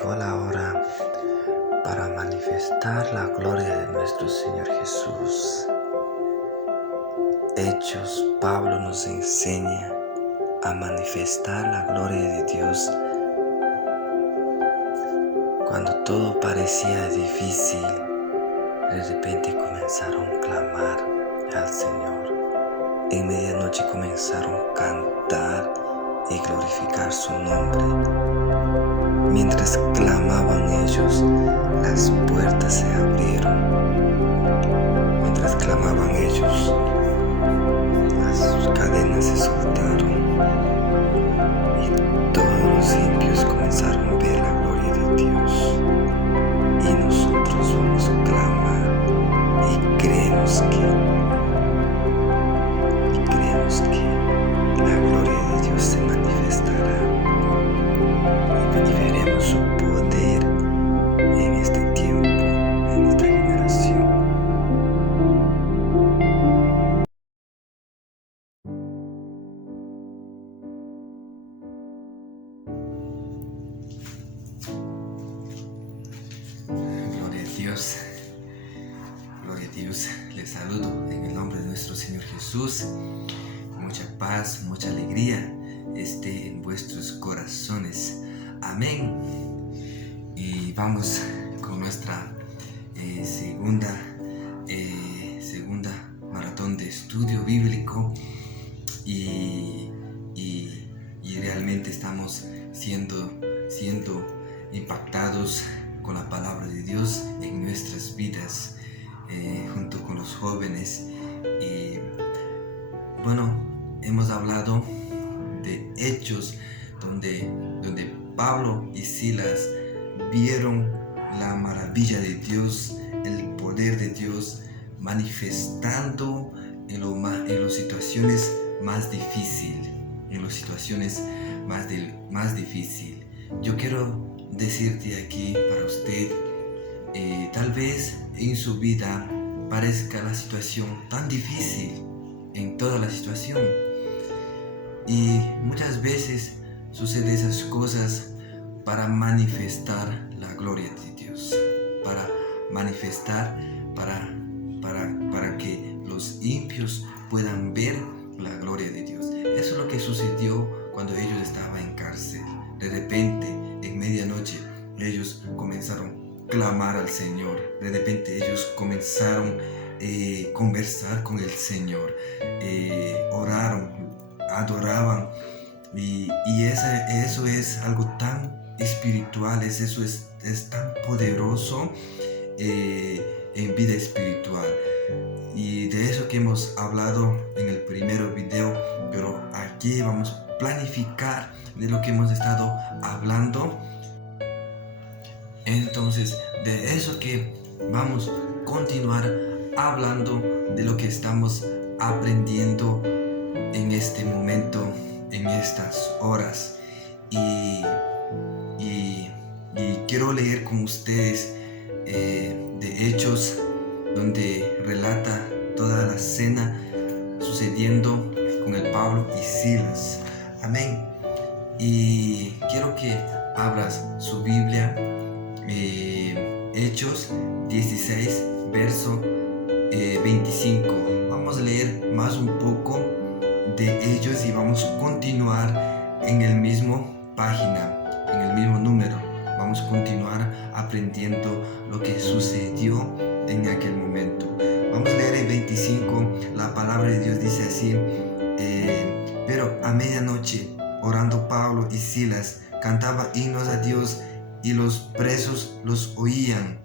llegó la hora para manifestar la gloria de nuestro Señor Jesús. Hechos, Pablo nos enseña a manifestar la gloria de Dios cuando todo parecía difícil. De repente comenzaron a clamar al Señor. En medianoche comenzaron a cantar y glorificar su nombre. Mientras clamaban ellos, las puertas se abrieron. Mientras clamaban ellos, las cadenas se soltaron. Y todos los impios comenzaron a ver la gloria de Dios. Y nosotros vamos a clamar y creemos que la gloria de Dios se manifestará y veremos su poder en este tiempo, en esta generación. Gloria a Dios, gloria a Dios. Les saludo en el nombre de nuestro Señor Jesús. Mucha paz, mucha alegría esté en vuestros corazones. Amén. Y vamos con nuestra segunda maratón de estudio bíblico y realmente estamos siendo impactados con la palabra de Dios en nuestras vidas, junto con los jóvenes. Y bueno, hemos hablado de Hechos donde Pablo y Silas vieron la maravilla de Dios, el poder de Dios manifestando en las situaciones más difíciles, más difíciles. Yo quiero decirte aquí para usted, tal vez en su vida parezca la situación tan difícil, en toda la situación, y muchas veces suceden esas cosas para manifestar la gloria de Dios, para manifestar, para que los impios puedan ver la gloria de Dios. Eso es lo que sucedió cuando ellos estaban en cárcel. De repente, en medianoche, ellos comenzaron a clamar al Señor. De repente ellos comenzaron a conversar con el Señor, oraron, adoraban, y eso es algo tan espiritual, eso es tan poderoso en vida espiritual. Y de eso que hemos hablado en el primer video, pero aquí vamos a planificar de lo que hemos estado hablando. Entonces, de eso que vamos a continuar hablando, de lo que estamos aprendiendo en este momento, en estas horas. Y quiero leer con ustedes de Hechos, donde relata toda la escena sucediendo con el Pablo y Silas. Amén. Y quiero que abras su Biblia, Hechos 16, verso 25. Vamos a leer más un poco de ellos y vamos a continuar en el mismo página, en el mismo número. Vamos a continuar aprendiendo lo que sucedió en aquel momento. Vamos a leer el 25. La palabra de Dios dice así: pero a medianoche, orando Pablo y Silas, cantaba himnos a Dios, y los presos los oían.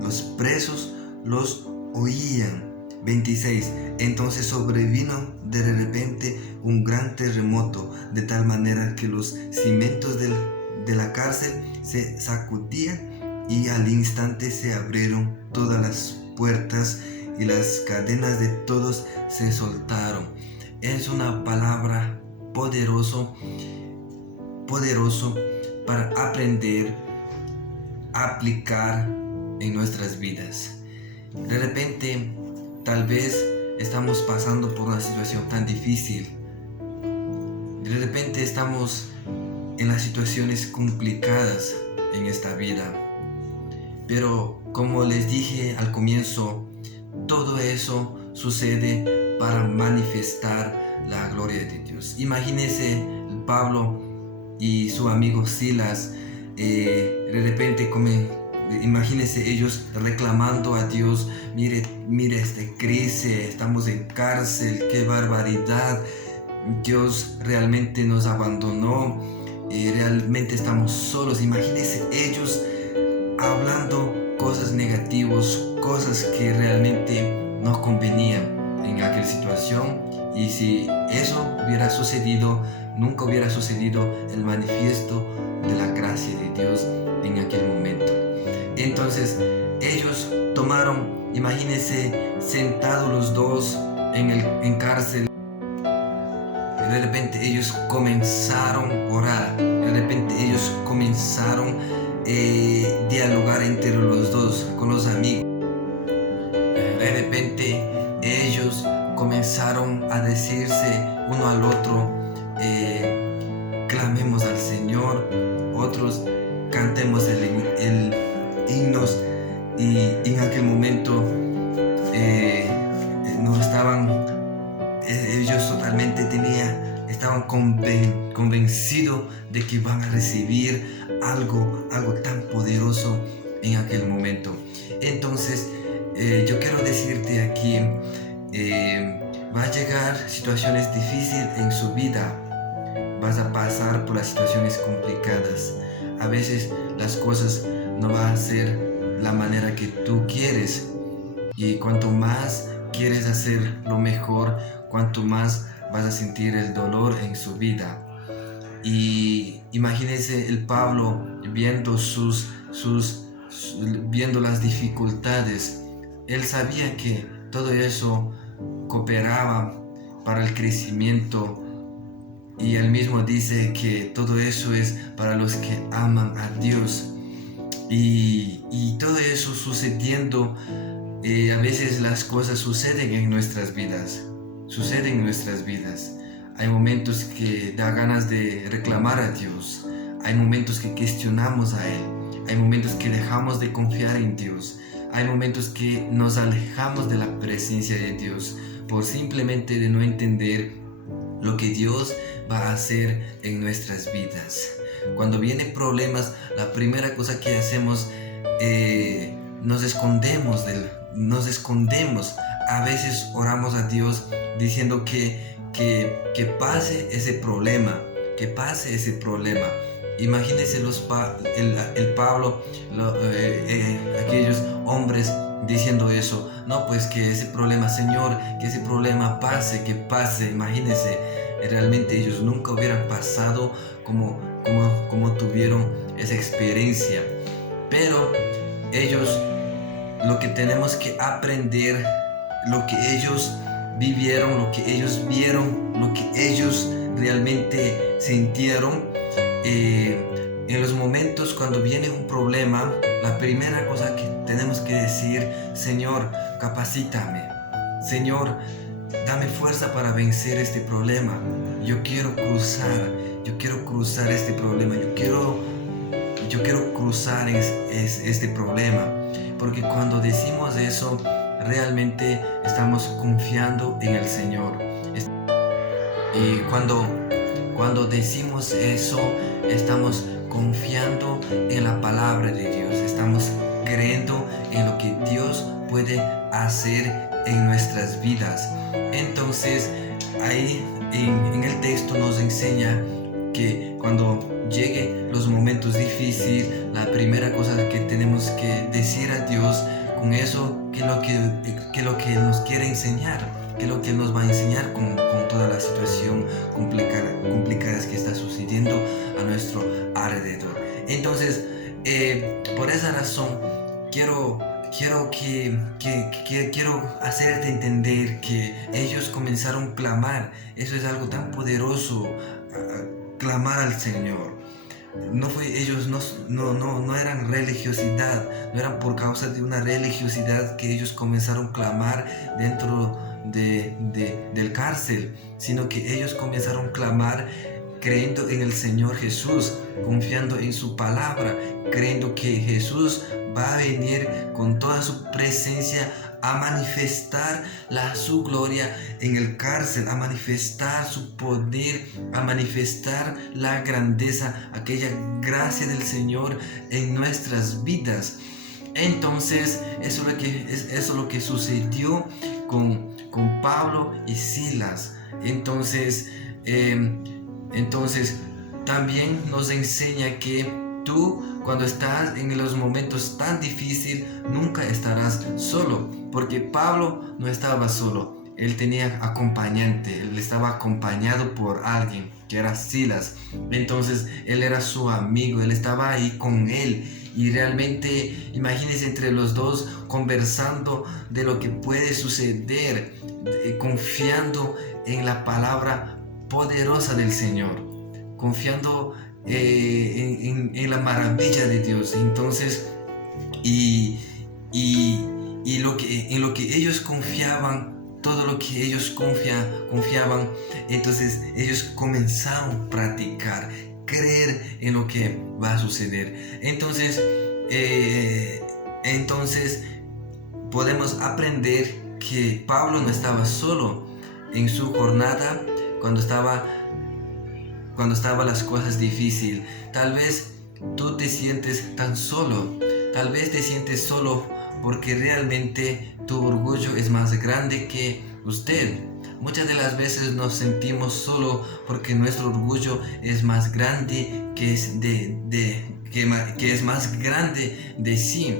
Los presos los oían. 26. Entonces sobrevino de repente un gran terremoto, de tal manera que los cimientos de la cárcel se sacudían, y al instante se abrieron todas las puertas y las cadenas de todos se soltaron. Es una palabra poderoso para aprender, aplicar en nuestras vidas. De repente, tal vez estamos pasando por una situación tan difícil. De repente estamos en las situaciones complicadas, en esta vida. Pero como les dije al comienzo, todo eso sucede para manifestar la gloria de Dios. Imagínense Pablo y su amigo Silas, de repente imagínense ellos reclamando a Dios: mire esta crisis, estamos en cárcel, qué barbaridad, Dios realmente nos abandonó, realmente estamos solos. Imagínense ellos hablando cosas negativas, cosas que realmente no convenían en aquella situación. Y si eso hubiera sucedido, nunca hubiera sucedido el manifiesto de la gracia de Dios en aquel momento. Entonces ellos tomaron, imagínense, sentados los dos en cárcel. De repente ellos comenzaron a orar. De repente ellos comenzaron a dialogar entre los dos, con los amigos. De repente ellos comenzaron a decirse uno al otro: clamemos al Señor. Otros: cantemos el himnos. Y en aquel momento no estaban, ellos totalmente estaban convencidos de que van a recibir algo tan poderoso en aquel momento. Entonces yo quiero decirte aquí, va a llegar situaciones difíciles en su vida. Vas a pasar por las situaciones complicadas. A veces las cosas no van a ser la manera que tú quieres. Y cuanto más quieres hacer lo mejor, cuanto más vas a sentir el dolor en su vida. Y imagínense el Pablo viendo viendo las dificultades. Él sabía que todo eso cooperaba para el crecimiento. Y él mismo dice que todo eso es para los que aman a Dios. Y todo eso sucediendo, a veces las cosas suceden en nuestras vidas. Hay momentos que da ganas de reclamar a Dios. Hay momentos que cuestionamos a Él. Hay momentos que dejamos de confiar en Dios. Hay momentos que nos alejamos de la presencia de Dios por simplemente de no entender lo que Dios va a hacer en nuestras vidas. Cuando vienen problemas, la primera cosa que hacemos, nos escondemos. A veces oramos a Dios diciendo que pase ese problema, Imagínense el Pablo, aquellos hombres diciendo eso: no, pues que ese problema, Señor, que ese problema pase, que pase. Imagínense, realmente ellos nunca hubieran pasado como tuvieron esa experiencia. Pero ellos, lo que tenemos que aprender, lo que ellos vivieron, lo que ellos vieron, lo que ellos realmente sintieron, en los momentos cuando viene un problema, la primera cosa que tenemos que decir: Señor, capacítame. Señor, dame fuerza para vencer este problema. Yo quiero cruzar este problema. Yo quiero cruzar este problema. Porque cuando decimos eso, realmente estamos confiando en el Señor. Y cuando decimos eso, estamos confiando en la palabra de Dios. Estamos creyendo en lo que Dios puede hacer en nuestras vidas. Entonces, ahí en el texto nos enseña que cuando lleguen los momentos difíciles, la primera cosa que tenemos que decir a Dios con eso, que lo que nos quiere enseñar, que lo que nos va a enseñar con toda la situación complicadas que está sucediendo a nuestro alrededor. Entonces, por esa razón, quiero hacerte entender que ellos comenzaron a clamar. Eso es algo tan poderoso, clamar al Señor. Ellos no eran religiosidad, no eran por causa de una religiosidad que ellos comenzaron a clamar dentro del cárcel, sino que ellos comenzaron a clamar creyendo en el Señor Jesús, confiando en su palabra, creyendo que Jesús va a venir con toda su presencia a manifestar su gloria en el cárcel, a manifestar su poder, a manifestar la grandeza, aquella gracia del Señor en nuestras vidas. Entonces, eso es lo que sucedió con Pablo y Silas. Entonces, también nos enseña que tú, cuando estás en los momentos tan difíciles, nunca estarás solo, porque Pablo no estaba solo, él tenía acompañante, él estaba acompañado por alguien que era Silas. Entonces él era su amigo, él estaba ahí con él, y realmente imagínense entre los dos conversando de lo que puede suceder, confiando en la palabra poderosa del Señor, confiando en la maravilla de Dios. Entonces, en lo que ellos confiaban, todo lo que ellos confiaban, entonces ellos comenzaron a practicar, creer en lo que va a suceder. Entonces podemos aprender que Pablo no estaba solo en su jornada cuando estaban las cosas difíciles. Tal vez tú te sientes tan solo, tal vez te sientes solo porque realmente tu orgullo es más grande que usted. Muchas de las veces nos sentimos solo porque nuestro orgullo es más grande que es más grande de sí.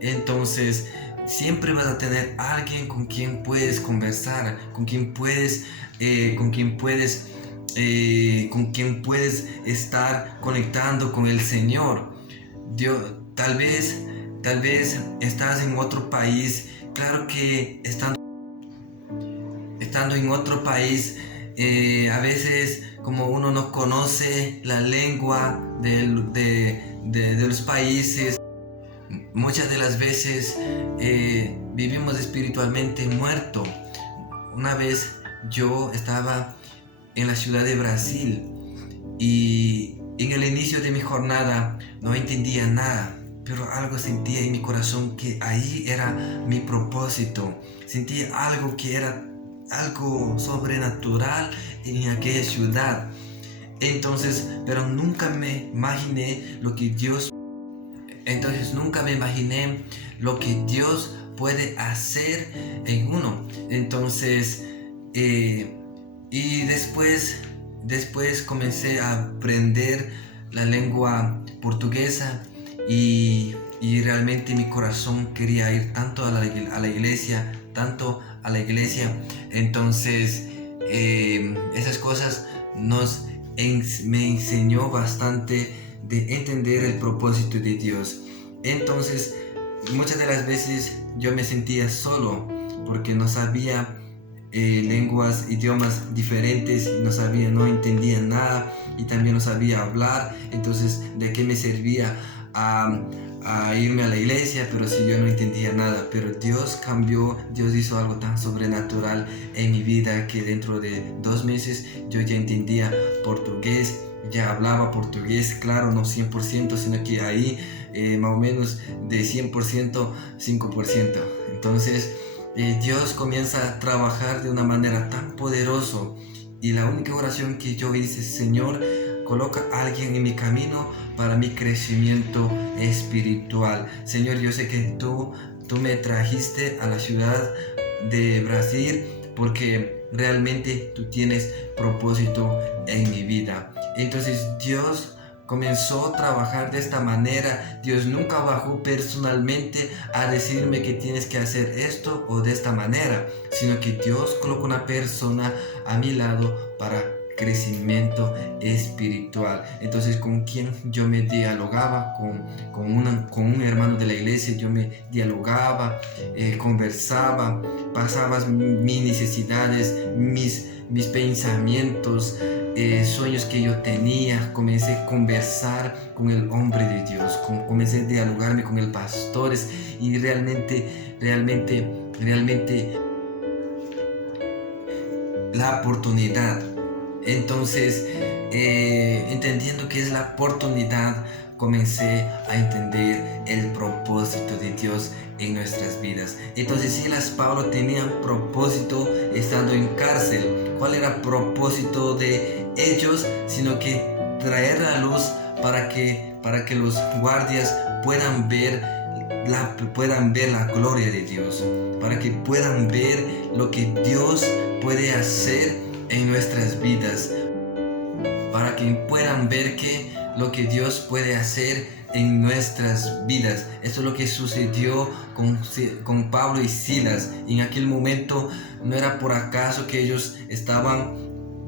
Entonces siempre vas a tener alguien con quien puedes conversar, con quien puedes estar conectando con el Señor. Tal vez estás en otro país. Claro que estando en otro país, a veces, como uno no conoce la lengua de los países, muchas de las veces vivimos espiritualmente muerto. Una vez yo estaba en la ciudad de Brasil y en el inicio de mi jornada no entendía nada, pero algo sentía en mi corazón que ahí era mi propósito. Sentía algo que era algo sobrenatural en aquella ciudad. Entonces, pero nunca me imaginé lo que Dios puede hacer en uno. Entonces, y después comencé a aprender la lengua portuguesa, y realmente mi corazón quería ir tanto a la iglesia. Entonces esas cosas me enseñó bastante de entender el propósito de Dios. Entonces muchas de las veces yo me sentía solo porque no sabía idiomas diferentes, y no entendía nada, y también no sabía hablar. Entonces, ¿de qué me servía a irme a la iglesia, pero si yo no entendía nada? Pero Dios cambió, Dios hizo algo tan sobrenatural en mi vida que dentro de 2 meses yo ya entendía portugués, ya hablaba portugués, claro, no 100%, sino que ahí más o menos de 100%, 5%. Entonces Dios comienza a trabajar de una manera tan poderosa, y la única oración que yo hice: Señor, coloca a alguien en mi camino para mi crecimiento espiritual. Señor, yo sé que tú me trajiste a la ciudad de Brasil porque realmente tú tienes propósito en mi vida. Entonces Dios comenzó a trabajar de esta manera. Dios nunca bajó personalmente a decirme que tienes que hacer esto o de esta manera, sino que Dios colocó una persona a mi lado para crecimiento espiritual. Entonces, con quien yo me dialogaba, con un hermano de la iglesia, yo me dialogaba, conversaba, pasaba mis necesidades, mis pensamientos, sueños que yo tenía. Comencé a conversar con el hombre de Dios, comencé a dialogarme con el pastores, y realmente la oportunidad. Entonces entendiendo que es la oportunidad, comencé a entender el propósito de Dios en nuestras vidas. Entonces Silas, Pablo tenían propósito estando en cárcel. ¿Cuál era el propósito de ellos? Sino que traer la luz para que los guardias puedan ver la gloria de Dios, para que puedan ver lo que Dios puede hacer en nuestras vidas, para que puedan ver lo que Dios puede hacer en nuestras vidas. Eso es lo que sucedió con Pablo y Silas. En aquel momento no era por acaso que ellos estaban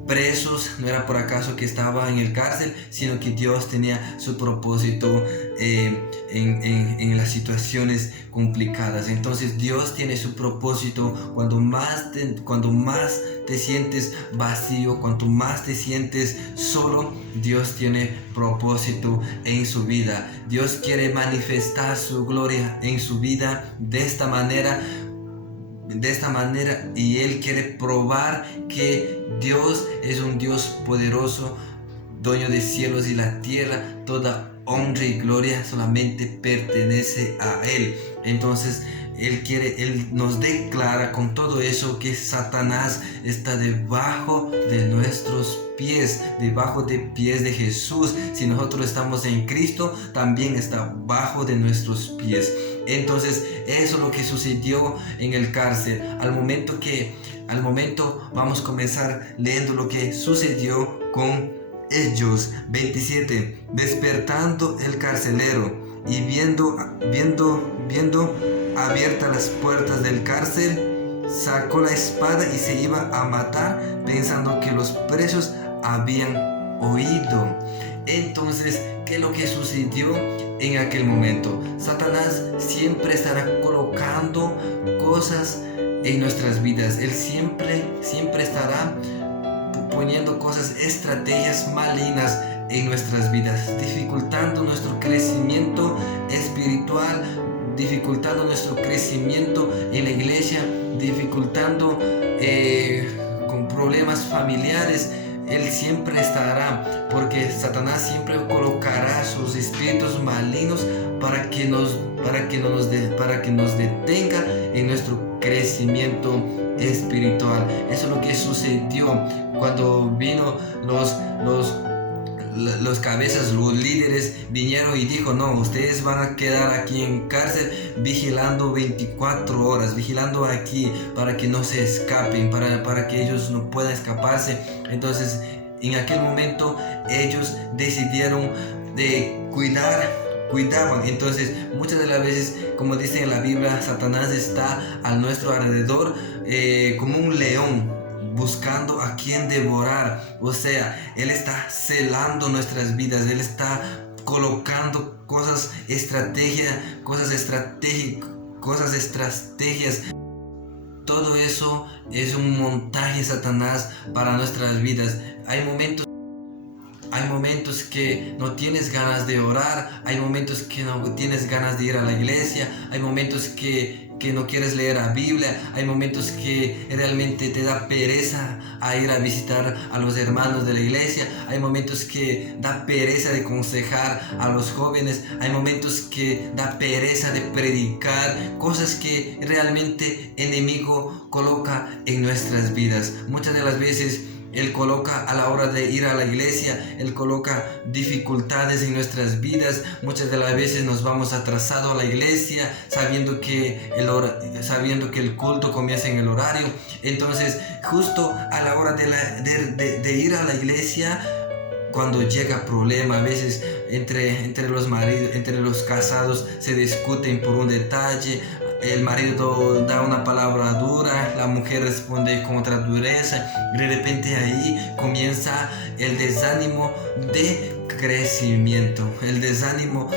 presos, no era por acaso que estaban en el cárcel, sino que Dios tenía su propósito en las situaciones complicadas. Entonces Dios tiene su propósito cuando más te sientes vacío, cuanto más te sientes solo. Dios tiene propósito en su vida. Dios quiere manifestar su gloria en su vida de esta manera, y Él quiere probar que Dios es un Dios poderoso, dueño de cielos y la tierra. Toda honra y gloria solamente pertenece a Él. Entonces Él nos declara con todo eso que Satanás está debajo de nuestros pies, debajo de pies de Jesús. Si nosotros estamos en Cristo, también está bajo de nuestros pies. Entonces eso es lo que sucedió en el cárcel. Al momento vamos a comenzar leyendo lo que sucedió con ellos. 27. Despertando el carcelero y viendo abiertas las puertas del cárcel, sacó la espada y se iba a matar, pensando que los presos habían oído. Entonces, ¿qué es lo que sucedió en aquel momento? Satanás siempre estará colocando cosas en nuestras vidas. Él siempre estará poniendo cosas, estrategias malignas en nuestras vidas, dificultando nuestro crecimiento espiritual, dificultando nuestro crecimiento en la iglesia, dificultando con problemas familiares. Él siempre estará, porque Satanás siempre colocará sus espíritus malignos para que nos detenga en nuestro crecimiento espiritual. Eso es lo que sucedió cuando vino los cabezas, los líderes vinieron y dijo: no, ustedes van a quedar aquí en cárcel vigilando 24 horas, vigilando aquí para que no se escapen, para que ellos no puedan escaparse. Entonces en aquel momento ellos decidieron de cuidaban. Entonces muchas de las veces, como dice en la Biblia, Satanás está a nuestro alrededor como un león, buscando a quien devorar. O sea, Él está celando nuestras vidas. Él está colocando cosas estratégicas. Todo eso es un montaje de Satanás para nuestras vidas. Hay momentos que no tienes ganas de orar, hay momentos que no tienes ganas de ir a la iglesia, hay momentos que no quieres leer la Biblia, hay momentos que realmente te da pereza a ir a visitar a los hermanos de la iglesia, hay momentos que da pereza de aconsejar a los jóvenes, hay momentos que da pereza de predicar, cosas que realmente el enemigo coloca en nuestras vidas. Muchas de las veces Él coloca a la hora de ir a la iglesia, Él coloca dificultades en nuestras vidas. Muchas de las veces nos vamos atrasados a la iglesia sabiendo que el culto comienza en el horario. Entonces justo a la hora de ir a la iglesia, cuando llega problema, a veces entre los maridos, entre los casados se discuten por un detalle. El marido da una palabra dura, la mujer responde con otra dureza, y de repente ahí comienza el desánimo de crecimiento, el desánimo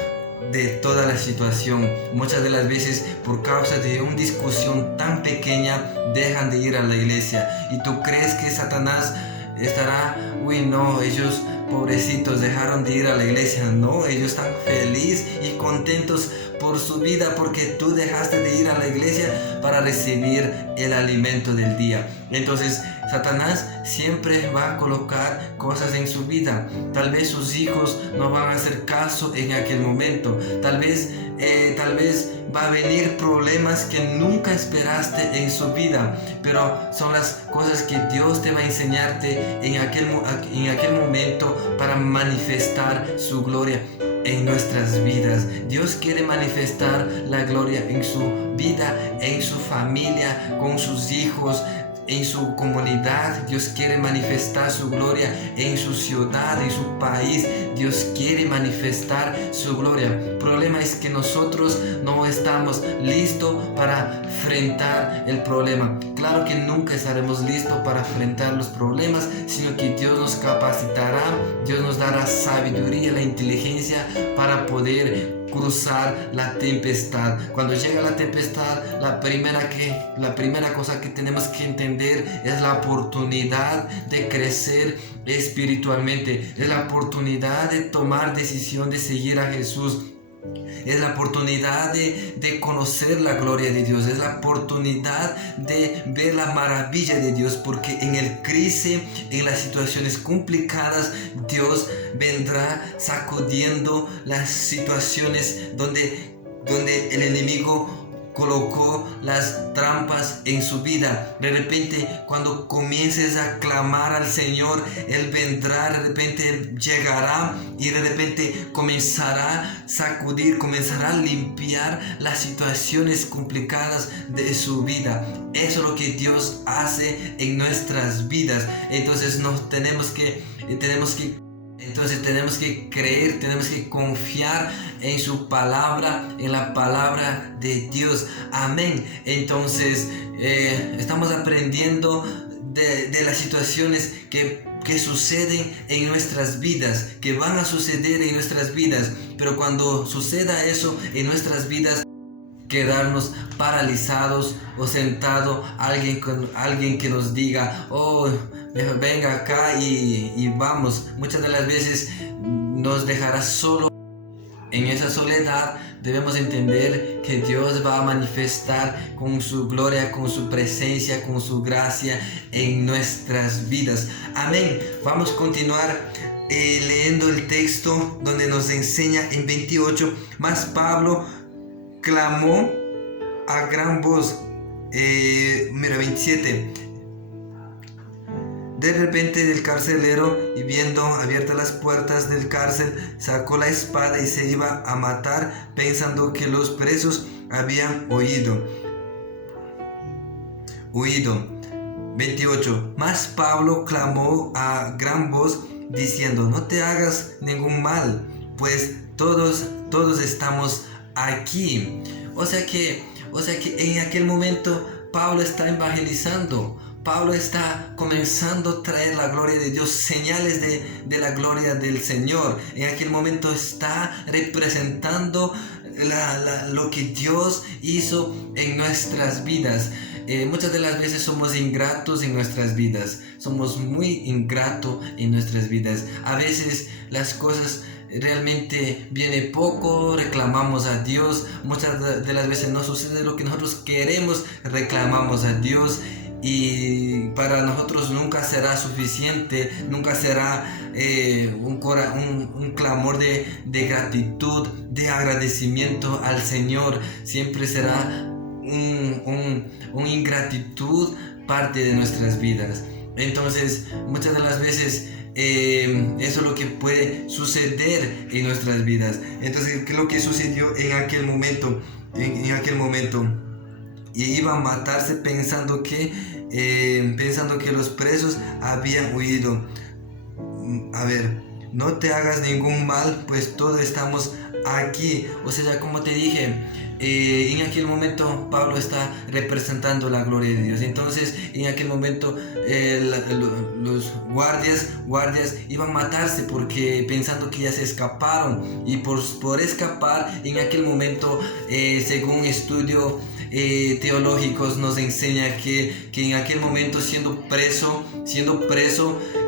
de toda la situación. Muchas de las veces, por causa de una discusión tan pequeña, dejan de ir a la iglesia. Y tú crees que Satanás estará: uy, no, ellos pobrecitos, dejaron de ir a la iglesia. No, ellos están felices y contentos por su vida, porque tú dejaste de ir a la iglesia para recibir el alimento del día. Entonces Satanás siempre va a colocar cosas en su vida. Tal vez sus hijos no van a hacer caso en aquel momento. Tal vez va a venir problemas que nunca esperaste en su vida, pero son las cosas que Dios te va a enseñarte en aquel momento para manifestar su gloria en nuestras vidas. Dios quiere manifestar la gloria en su vida, en su familia, con sus hijos, en su comunidad. Dios quiere manifestar su gloria en su ciudad, en su país. Dios quiere manifestar su gloria. El problema es que nosotros no estamos listos para enfrentar el problema. Claro que nunca estaremos listos para enfrentar los problemas, sino que Dios nos capacitará, Dios nos dará sabiduría, la inteligencia para poder cruzar la tempestad. Cuando llega la tempestad, la primera cosa que tenemos que entender es la oportunidad de crecer espiritualmente, es la oportunidad de tomar decisión de seguir a Jesús. Es la oportunidad de conocer la gloria de Dios. Es la oportunidad de ver la maravilla de Dios. Porque en el crisis, en las situaciones complicadas, Dios vendrá sacudiendo las situaciones donde el enemigo colocó las trampas en su vida. De repente, cuando comiences a clamar al Señor, Él vendrá, de repente llegará y de repente comenzará a sacudir, comenzará a limpiar las situaciones complicadas de su vida. Eso es lo que Dios hace en nuestras vidas. Entonces tenemos que creer, tenemos que confiar en su palabra, en la palabra de Dios. Amén. Entonces estamos aprendiendo de las situaciones que suceden en nuestras vidas, que van a suceder en nuestras vidas. Pero cuando suceda eso en nuestras vidas, quedarnos paralizados o sentados, alguien que nos diga, oh, venga acá y vamos. Muchas de las veces nos dejará solo. En esa soledad debemos entender que Dios va a manifestar con su gloria, con su presencia, con su gracia en nuestras vidas. Amén. Vamos a continuar leyendo el texto donde nos enseña en 28. Mas Pablo clamó a gran voz. 27. De repente el carcelero, y viendo abiertas las puertas del cárcel, sacó la espada y se iba a matar, pensando que los presos habían huido. 28. Mas Pablo clamó a gran voz, diciendo: no te hagas ningún mal, pues todos estamos aquí. O sea que en aquel momento Pablo está evangelizando. Pablo está comenzando a traer la gloria de Dios, señales de la gloria del Señor. En aquel momento está representando lo que Dios hizo en nuestras vidas. Muchas de las veces somos ingratos en nuestras vidas. Somos muy ingratos en nuestras vidas. A veces las cosas realmente viene poco, reclamamos a Dios. Muchas de las veces no sucede lo que nosotros queremos, reclamamos a Dios. Y para nosotros nunca será suficiente, nunca será un clamor de gratitud, de agradecimiento al Señor. Siempre será una ingratitud parte de nuestras vidas. Entonces, muchas de las veces eso es lo que puede suceder en nuestras vidas. Entonces, ¿qué es lo que sucedió en aquel momento? En aquel momento, y iba a matarse pensando que los presos habían huido. A ver, no te hagas ningún mal, pues todos estamos aquí. O sea, como te dije, en aquel momento Pablo está representando la gloria de Dios. Entonces, en aquel momento los guardias iban a matarse porque pensando que ya se escaparon. Y por escapar, en aquel momento, según estudio teológicos, nos enseña que en aquel momento siendo preso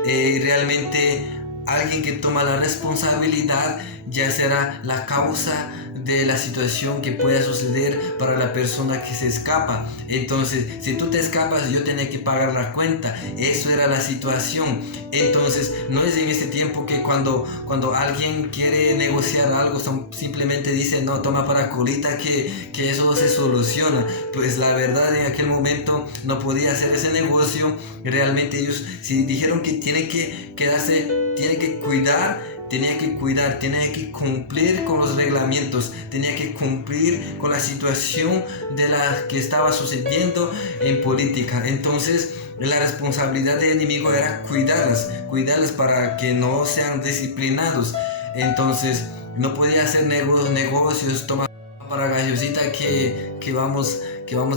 realmente alguien que toma la responsabilidad ya será la causa de la situación que pueda suceder para la persona que se escapa. Entonces, si tú te escapas, yo tenía que pagar la cuenta. Eso era la situación. Entonces, no es en este tiempo que cuando alguien quiere negociar algo, simplemente dice, no, toma para colita que eso se soluciona. Pues la verdad, en aquel momento no podía hacer ese negocio. Realmente ellos, si dijeron que tiene que quedarse, tiene que cuidar, tenía que cumplir con los reglamentos, tenía que cumplir con la situación de la que estaba sucediendo en política. Entonces, la responsabilidad del enemigo era cuidarlas para que no sean disciplinados. Entonces, no podía hacer negocios, tomar para gallosita que vamos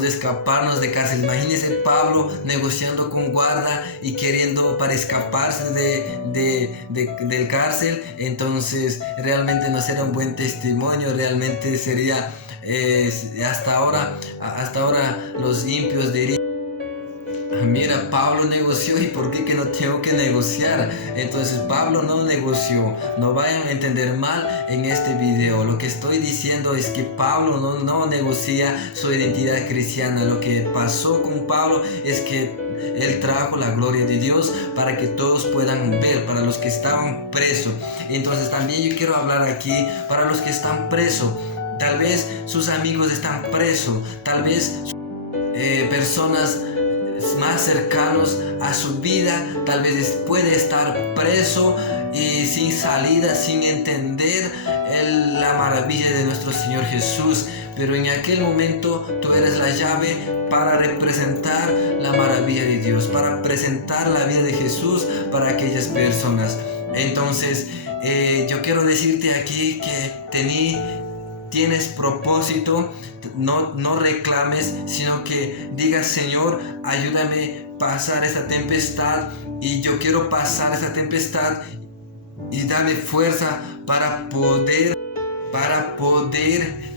a escaparnos de cárcel. Imagínense Pablo negociando con guarda y queriendo para escaparse del cárcel. Entonces realmente no será un buen testimonio, realmente sería hasta ahora los impios dirían, mira, Pablo negoció, ¿y por qué que no tengo que negociar? Entonces Pablo no negoció. No vayan a entender mal en este video. Lo que estoy diciendo es que Pablo no negocia su identidad cristiana. Lo que pasó con Pablo es que él trajo la gloria de Dios para que todos puedan ver, para los que estaban presos. Entonces también yo quiero hablar aquí para los que están presos. Tal vez sus amigos están presos, tal vez personas más cercanos a su vida tal vez puede estar preso y sin salida, sin entender la maravilla de nuestro Señor Jesús. Pero en aquel momento tú eres la llave para representar la maravilla de Dios, para presentar la vida de Jesús para aquellas personas. Entonces yo quiero decirte aquí que tienes propósito. No reclames, sino que digas, Señor, ayúdame a pasar esta tempestad, y yo quiero pasar esta tempestad, y dame fuerza para poder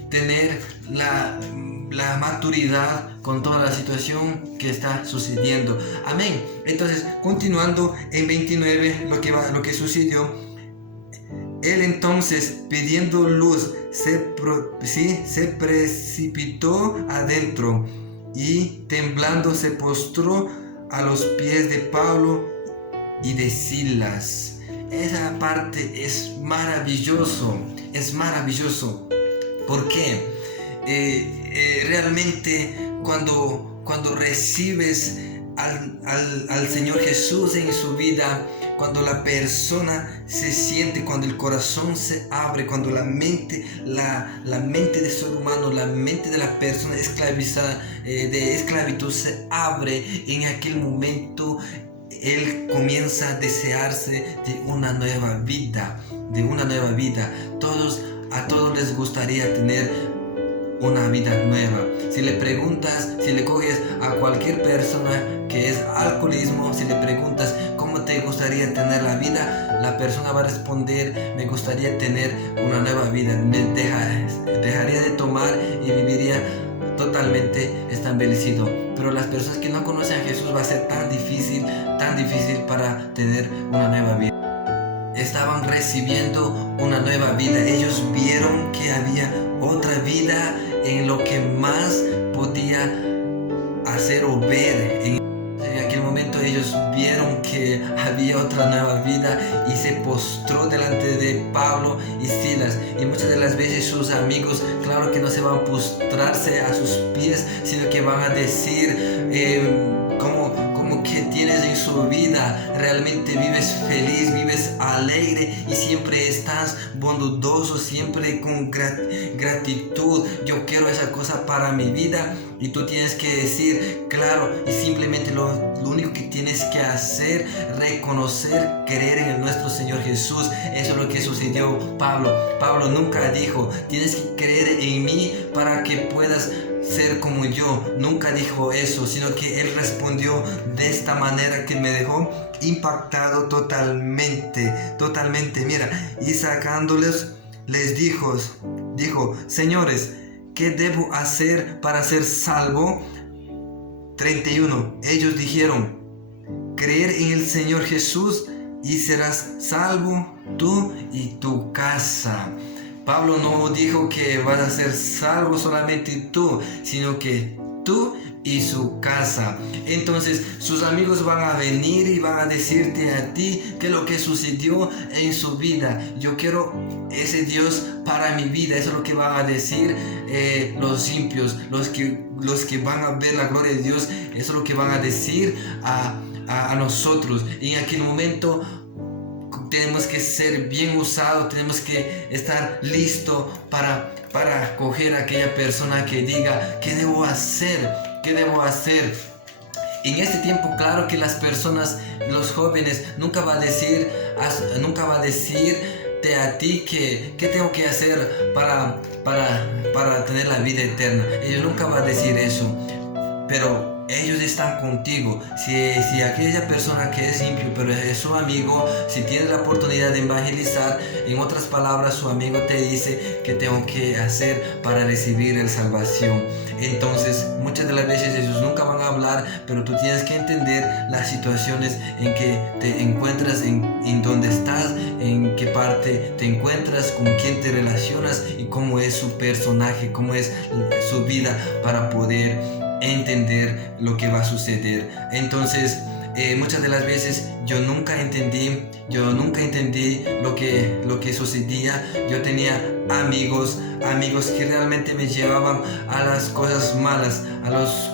tener la maturidad con toda la situación que está sucediendo. Amén. Entonces, continuando en 29, lo que sucedió. Él entonces, pidiendo luz, se precipitó adentro y temblando se postró a los pies de Pablo y de Silas. Esa parte es maravilloso. ¿Por qué? Realmente cuando recibes al Señor Jesús en su vida, cuando la persona se siente, cuando el corazón se abre, cuando la mente del ser humano, la mente de la persona esclavizada, de esclavitud se abre, en aquel momento él comienza a desearse de una nueva vida. A todos les gustaría tener una vida nueva. Si le coges a cualquier persona que es alcoholismo, si le preguntas cómo te gustaría tener la vida, la persona va a responder, me gustaría tener una nueva vida, dejaría de tomar y viviría totalmente establecido. Pero las personas que no conocen a Jesús va a ser tan difícil para tener una nueva vida. Estaban recibiendo una nueva vida. Ellos vieron que había otra vida en lo que más podía hacer o ver. En aquel momento ellos vieron que había otra nueva vida y se postró delante de Pablo y Silas. Y muchas de las veces sus amigos, claro que no se van a postrarse a sus pies, sino que van a decir, como que tienes en su vida, realmente vives feliz, vives alegre y siempre estás bondadoso, siempre con gratitud. Yo quiero esa cosa para mi vida. Y tú tienes que decir, claro, y simplemente lo único que tienes que hacer, reconocer, creer en nuestro Señor Jesús. Eso es lo que sucedió Pablo. Pablo nunca dijo, tienes que creer en mí para que puedas ser como yo. Nunca dijo eso, sino que él respondió de esta manera que me dejó impactado totalmente. Mira, y sacándoles, les dijo, señores, ¿qué debo hacer para ser salvo? 31. Ellos dijeron, creer en el Señor Jesús y serás salvo tú y tu casa. Pablo no dijo que vas a ser salvo solamente tú, sino que tú y su casa. Entonces sus amigos van a venir y van a decirte a ti qué es lo que sucedió en su vida. Yo quiero ese Dios para mi vida. Eso es lo que van a decir los impios, los que van a ver la gloria de Dios. Eso es lo que van a decir a nosotros. Y en aquel momento tenemos que ser bien usados, tenemos que estar listos para acoger a aquella persona que diga, ¿qué debo hacer? ¿Qué debo hacer? En este tiempo, claro que las personas, los jóvenes, nunca va a decirte a ti qué tengo que hacer para tener la vida eterna. Ellos nunca van a decir eso, pero ellos están contigo. Si aquella persona que es impío, pero es su amigo, si tienes la oportunidad de evangelizar, en otras palabras, su amigo te dice qué tengo que hacer para recibir la salvación. Entonces, muchas de las veces ellos nunca van a hablar, pero tú tienes que entender las situaciones en que te encuentras, en dónde estás, en qué parte te encuentras, con quién te relacionas y cómo es su personaje, cómo es su vida, para poder entender lo que va a suceder. Entonces muchas de las veces yo nunca entendí lo que sucedía. Yo tenía amigos que realmente me llevaban a las cosas malas, a las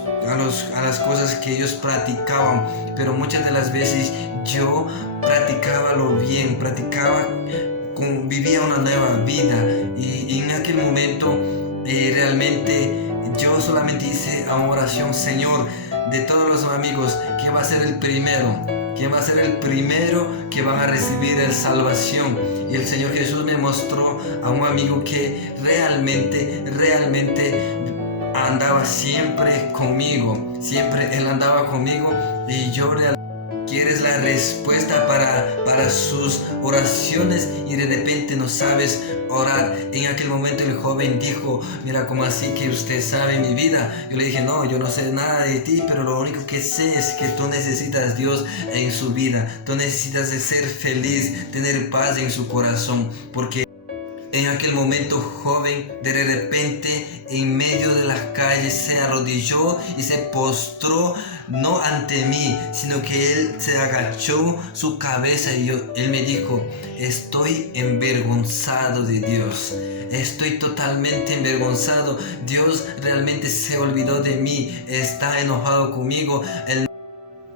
cosas que ellos practicaban, pero muchas de las veces yo practicaba lo bien, vivía una nueva vida, y en aquel momento realmente yo solamente hice una oración: Señor, de todos los amigos, ¿quién va a ser el primero? ¿Quién va a ser el primero que van a recibir la salvación? Y el Señor Jesús me mostró a un amigo que realmente andaba siempre conmigo. Siempre él andaba conmigo, y yo realmente quieres la respuesta para sus oraciones y de repente no sabes orar. En aquel momento el joven dijo: mira, ¿cómo así que usted sabe mi vida? Yo le dije: no, yo no sé nada de ti, pero lo único que sé es que tú necesitas a Dios en su vida. Tú necesitas de ser feliz, tener paz en su corazón, porque en aquel momento joven, de repente, en medio de las calles, se arrodilló y se postró, no ante mí, sino que él se agachó su cabeza, y él me dijo: estoy envergonzado de Dios. Estoy totalmente envergonzado. Dios realmente se olvidó de mí. Está enojado conmigo. Él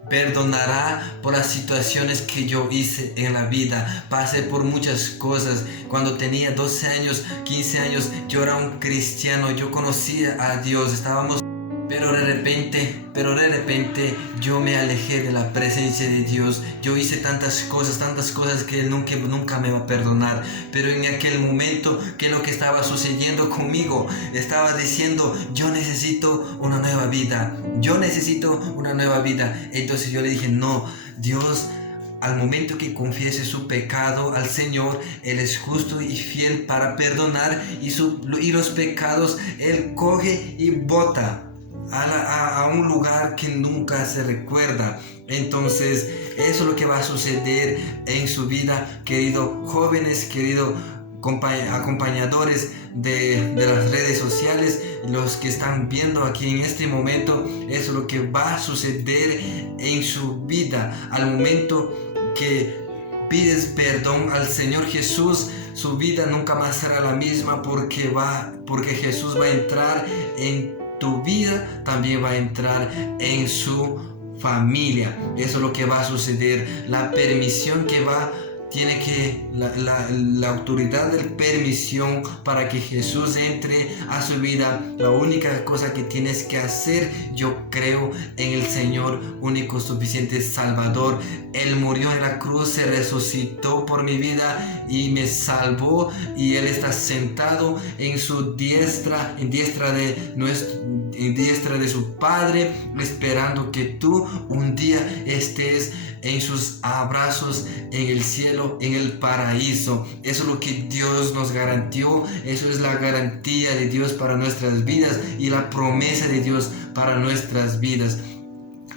perdonará por las situaciones que yo hice en la vida. Pasé por muchas cosas. Cuando tenía 12 años, 15 años, yo era un cristiano, yo conocía a Dios, pero de repente yo me alejé de la presencia de Dios. Yo hice tantas cosas que Él nunca me va a perdonar. Pero en aquel momento, ¿qué es lo que estaba sucediendo conmigo? Estaba diciendo: yo necesito una nueva vida. Entonces yo le dije: no, Dios, al momento que confiese su pecado al Señor, Él es justo y fiel para perdonar, y los pecados Él coge y bota a un lugar que nunca se recuerda. Entonces eso es lo que va a suceder en su vida, queridos jóvenes, queridos acompañadores de las redes sociales, los que están viendo aquí en este momento. Eso es lo que va a suceder en su vida. Al momento que pides perdón al Señor Jesús, su vida nunca más será la misma, porque Jesús va a entrar en tu vida, también va a entrar en su familia. Eso es lo que va a suceder. La permisión que tiene que la autoridad de permisión para que Jesús entre a su vida. La única cosa que tienes que hacer: yo creo en el Señor único, suficiente Salvador. Él murió en la cruz, se resucitó por mi vida y me salvó, y Él está sentado en su diestra, en diestra de su Padre, esperando que tú un día estés en sus abrazos en el cielo, en el paraíso. Eso es lo que Dios nos garantizó. Eso es la garantía de Dios para nuestras vidas y la promesa de Dios para nuestras vidas.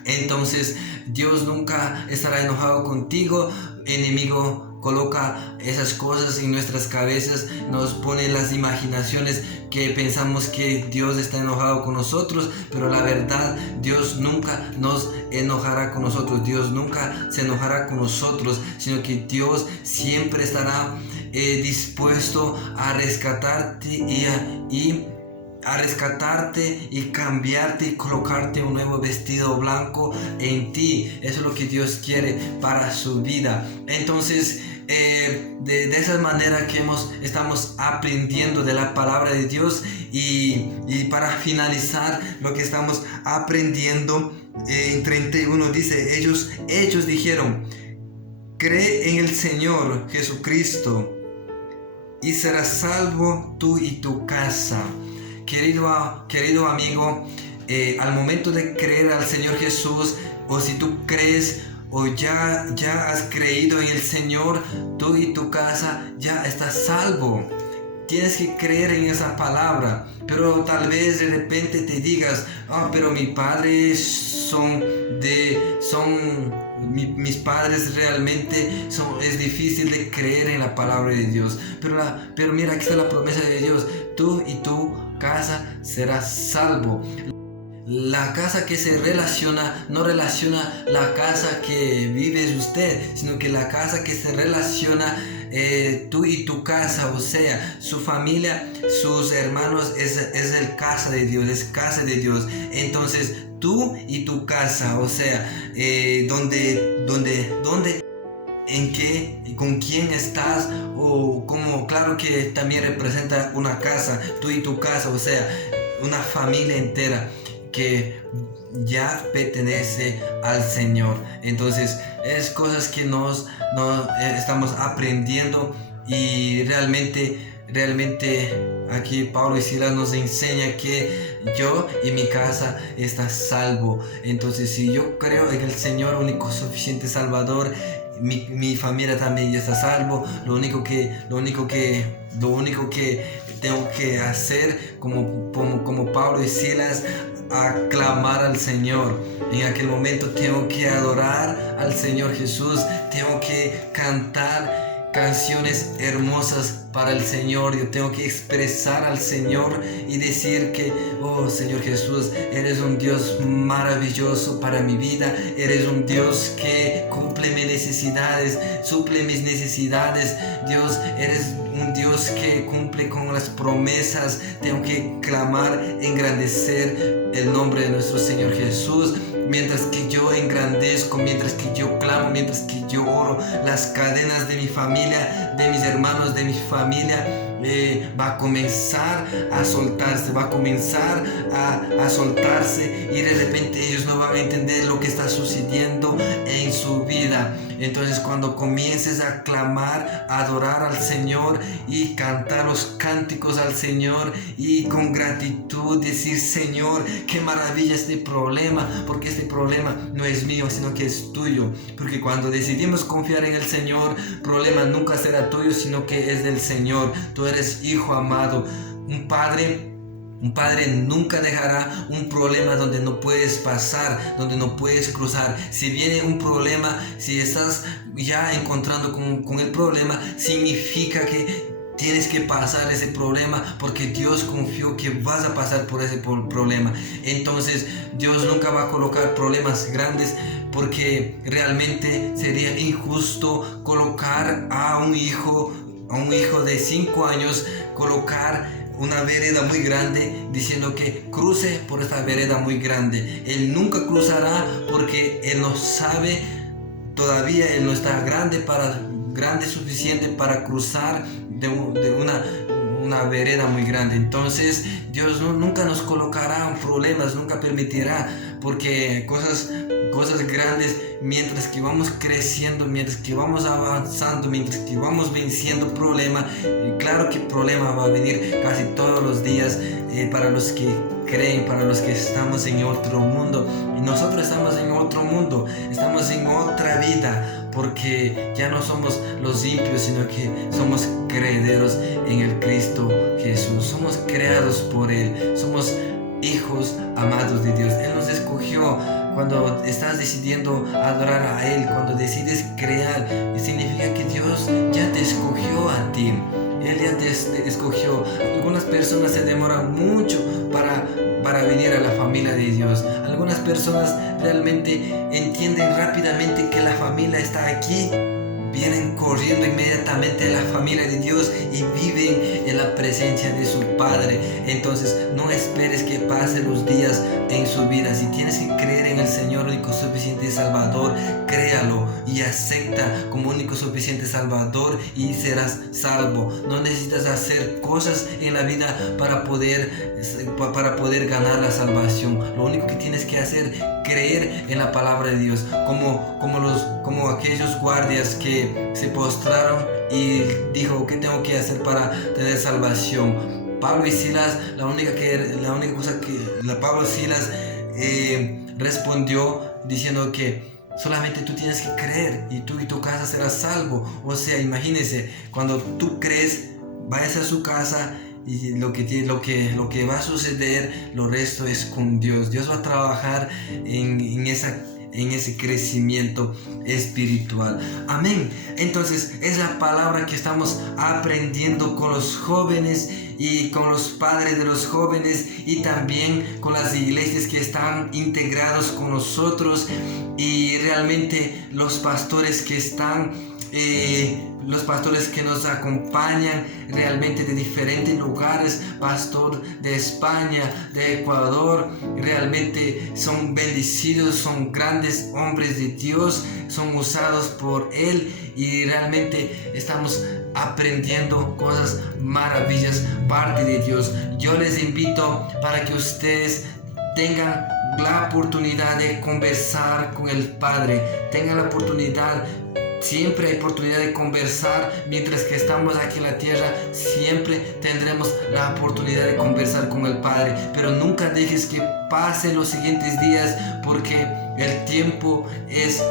Entonces Dios nunca estará enojado contigo. enemigo coloca esas cosas en nuestras cabezas, nos pone las imaginaciones que pensamos que Dios está enojado con nosotros, pero la verdad, Dios nunca nos enojará con nosotros, Dios nunca se enojará con nosotros, sino que Dios siempre estará dispuesto a rescatarte a rescatarte y cambiarte y colocarte un nuevo vestido blanco en ti. Eso es lo que Dios quiere para su vida. Entonces, de esa manera que estamos aprendiendo de la palabra de Dios, y para finalizar lo que estamos aprendiendo, en 31 dice, ellos dijeron: cree en el Señor Jesucristo y serás salvo tú y tu casa. Querido amigo, al momento de creer al Señor Jesús, o si tú crees o ya has creído en el Señor, tú y tu casa ya estás salvo. Tienes que creer en esa palabra. Pero tal vez de repente te digas: pero mis padres mis padres realmente es difícil de creer en la palabra de Dios. Pero mira, aquí está la promesa de Dios: tú y tu casa serás salvo. La casa que se relaciona, no relaciona la casa que vives usted, sino que la casa que se relaciona tú y tu casa, o sea, su familia, sus hermanos, es el casa de Dios, es casa de Dios. Entonces, tú y tu casa, o sea, con quién estás, o como, claro que también representa una casa, tú y tu casa, o sea, una familia entera que ya pertenece al Señor. Entonces, es cosas que nos estamos aprendiendo, y realmente aquí Pablo y Silas nos enseña que yo y mi casa está salvo. Entonces, si yo creo en el Señor, único suficiente Salvador, mi familia también ya está salvo. Lo único que tengo que hacer, como Pablo y Silas, aclamar al Señor. En aquel momento tengo que adorar al Señor Jesús, tengo que cantar canciones hermosas para el Señor. Yo tengo que expresar al Señor y decir que: oh Señor Jesús, eres un Dios maravilloso para mi vida, eres un Dios que cumple mis necesidades, suple mis necesidades. Dios, eres un Dios que cumple con las promesas. Tengo que clamar, engrandecer el nombre de nuestro Señor Jesús. Mientras que yo engrandezco, mientras que yo clamo, mientras que yo oro, las cadenas de mi familia, de mis hermanos, de mi familia, va a comenzar a soltarse, y de repente ellos no van a entender lo que está sucediendo en su vida. Entonces, cuando comiences a clamar, a adorar al Señor y cantar los cánticos al Señor, y con gratitud decir: Señor, qué maravilla este problema, porque este problema no es mío, sino que es tuyo. Porque cuando decidimos confiar en el Señor, problema nunca será tuyo, sino que es del Señor. Tú eres hijo amado. Un padre nunca dejará un problema donde no puedes pasar, donde no puedes cruzar. Si viene un problema, si estás ya encontrando con el problema, significa que tienes que pasar ese problema, porque Dios confió que vas a pasar por ese problema. Entonces, Dios nunca va a colocar problemas grandes, porque realmente sería injusto colocar a un hijo de 5 años, colocar una vereda muy grande, diciendo que cruce por esta vereda muy grande. Él nunca cruzará, porque él no sabe todavía, él no está grande suficiente para cruzar de una vereda muy grande. Entonces, Dios nunca nos colocará problemas, nunca permitirá, porque cosas grandes, mientras que vamos creciendo, mientras que vamos avanzando, mientras que vamos venciendo problemas, claro que problema va a venir casi todos los días, para los que creen, para los que estamos en otro mundo. Y nosotros estamos en otro mundo, estamos en otra vida, porque ya no somos los impios, sino que somos herederos en el Cristo Jesús. Somos creados por Él, somos hijos amados de Dios. Él nos escogió cuando estás decidiendo adorar a Él, cuando decides crear, significa que Dios ya te escogió a ti. Él ya te escogió. Algunas personas se demoran mucho para venir a la familia de Dios. Algunas personas realmente entienden rápidamente que la familia está aquí. Vienen corriendo inmediatamente a la familia de Dios y viven en la presencia de su Padre. Entonces no esperes que pasen los días en su vida. Si tienes que creer en el Señor único suficiente Salvador, créalo y acepta como único suficiente Salvador y serás salvo. No necesitas hacer cosas en la vida para poder ganar la salvación. Lo único que tienes que hacer es creer en la palabra de Dios, como aquellos guardias que se postraron y dijo, ¿qué tengo que hacer para tener salvación? Pablo y Silas, Pablo y Silas respondió diciendo que solamente tú tienes que creer y tú y tu casa serás salvo. O sea, imagínense, cuando tú crees, vayas a su casa y lo que va a suceder, lo resto es con Dios. Dios va a trabajar en ese crecimiento espiritual. Amén. Entonces es la palabra que estamos aprendiendo con los jóvenes y con los padres de los jóvenes y también con las iglesias que están integrados con nosotros y realmente los pastores que están los pastores que nos acompañan realmente de diferentes lugares, pastor de España, de Ecuador, realmente son bendecidos, son grandes hombres de Dios, son usados por Él y realmente estamos aprendiendo cosas maravillosas parte de Dios. Yo les invito para que ustedes tengan la oportunidad de conversar con el Padre, tengan la oportunidad. Siempre hay oportunidad de conversar mientras que estamos aquí en la tierra. Siempre tendremos la oportunidad de conversar con el Padre. Pero nunca dejes que pasen los siguientes días porque el tiempo es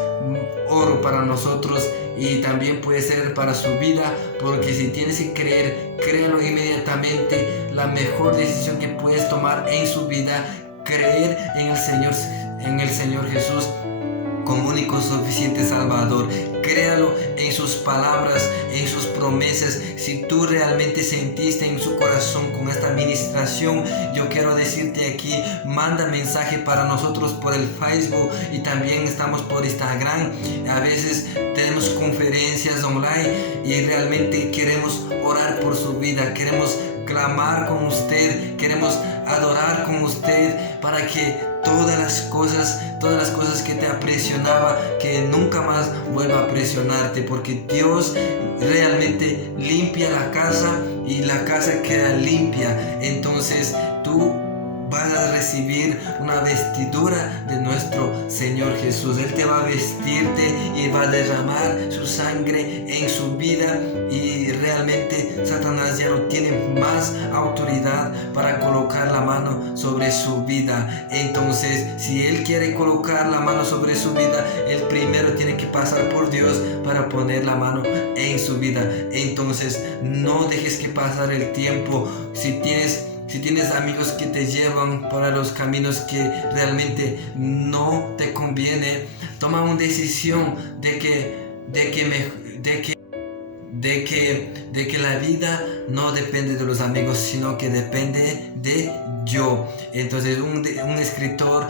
oro para nosotros y también puede ser para su vida. Porque si tienes que creer, créelo inmediatamente. La mejor decisión que puedes tomar en su vida, creer en el Señor Jesús como único suficiente Salvador. Créalo en sus palabras, en sus promesas. Si tú realmente sentiste en su corazón con esta administración, yo quiero decirte aquí, manda mensaje para nosotros por el Facebook y también estamos por Instagram. A veces tenemos conferencias online y realmente queremos orar por su vida, queremos clamar con usted, queremos adorar con usted para que todas las cosas que te apresionaba, que nunca más vuelva a presionarte, porque Dios realmente limpia la casa y la casa queda limpia. Entonces tú vas a recibir una vestidura de nuestro Señor Jesús. Él te va a vestirte y va a derramar su sangre en su vida y realmente Satanás ya no tiene más autoridad para colocar la mano sobre su vida. Entonces, si él quiere colocar la mano sobre su vida, él primero tiene que pasar por Dios para poner la mano en su vida. Entonces, no dejes que pasar el tiempo. Si tienes amigos que te llevan por los caminos que realmente no te conviene, toma una decisión de que la vida no depende de los amigos, sino que depende de yo. Entonces un escritor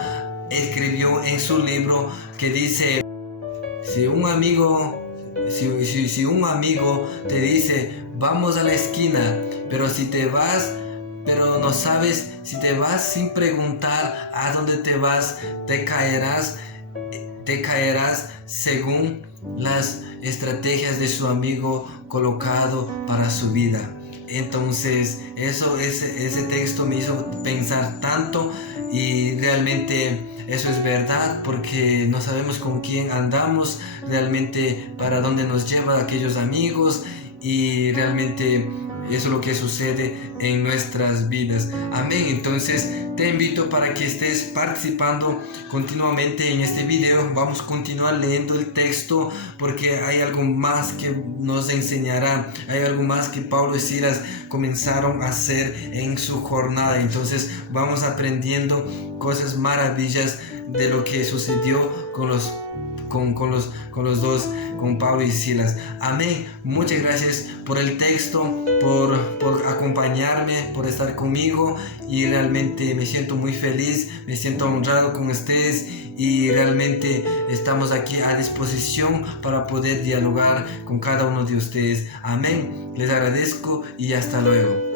escribió en su libro que dice, si un amigo te dice vamos a la esquina, pero no sabes, si te vas sin preguntar a dónde te vas, te caerás según las estrategias de su amigo colocado para su vida. Entonces ese texto me hizo pensar tanto y realmente eso es verdad, porque no sabemos con quién andamos, realmente para dónde nos llevan aquellos amigos y realmente eso es lo que sucede en nuestras vidas. Amén. Entonces te invito para que estés participando continuamente en este video. Vamos a continuar leyendo el texto porque hay algo más que nos enseñará. Hay algo más que Pablo y Silas comenzaron a hacer en su jornada. Entonces vamos aprendiendo cosas maravillosas de lo que sucedió con los dos, con Pablo y Silas. Amén. Muchas gracias por el texto, por acompañarme, por estar conmigo, y realmente me siento muy feliz, me siento honrado con ustedes, y realmente estamos aquí a disposición para poder dialogar con cada uno de ustedes. Amén. Les agradezco y hasta luego.